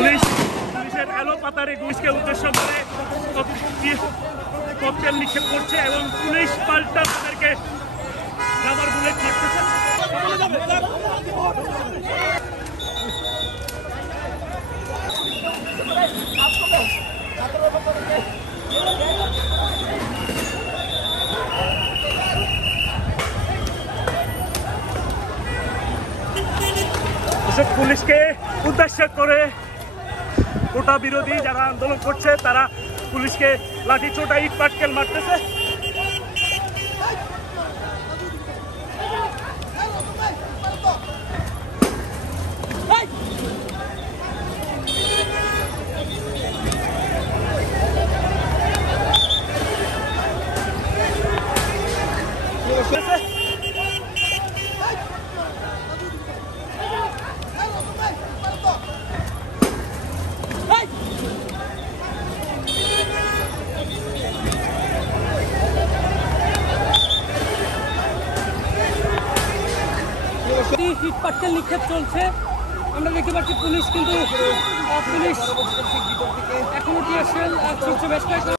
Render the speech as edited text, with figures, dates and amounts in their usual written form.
পুলিশের এলো পাতারে গুলিকে উদ্দেশ্য করে ককটেল নিক্ষেপ করছে এবং পুলিশ পাল্টা তাদেরকে রাবার বুলেট মারতেছে। পুলিশকে উদ্দেশ্য করে কোটা বিরোধী যারা আন্দোলন করছে তারা পুলিশকে লাঠি ছোটা ইট পাটকেল মারতেছে। ইট পাটকেল নিক্ষেপ চলছে, আমরা দেখতে পাচ্ছি পুলিশ কিন্তু পুলিশ এখনো টিয়ার শেল ছুটছে বেশ কয়েকটা।